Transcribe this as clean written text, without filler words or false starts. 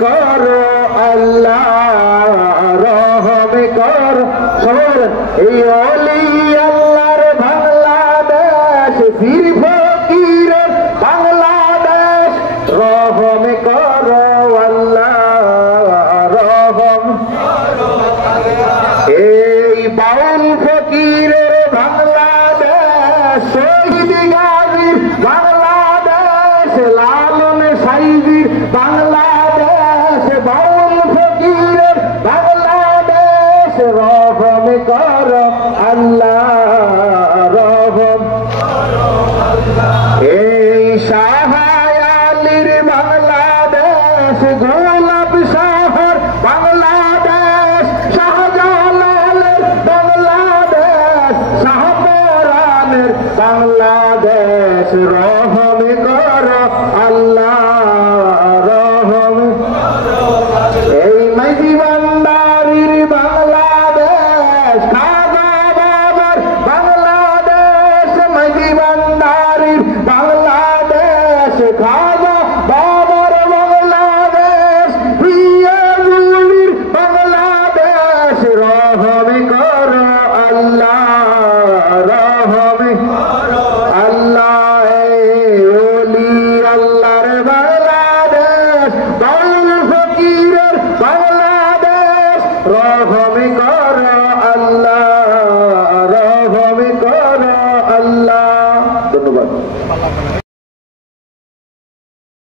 করো আল্লাহ রহম কর সর এই অলি আল্লাহর বাংলাদেশ পীর ফকির বাংলাদেশ রহম করো আল্লাহ রহম এই বাউল ফকিরের বাংলাদেশ শহীদ গাজীর বাংলাদেশ লালন সাইজির বাংলাদেশ বাউল ফকিরের বাংলাদেশ রহম কর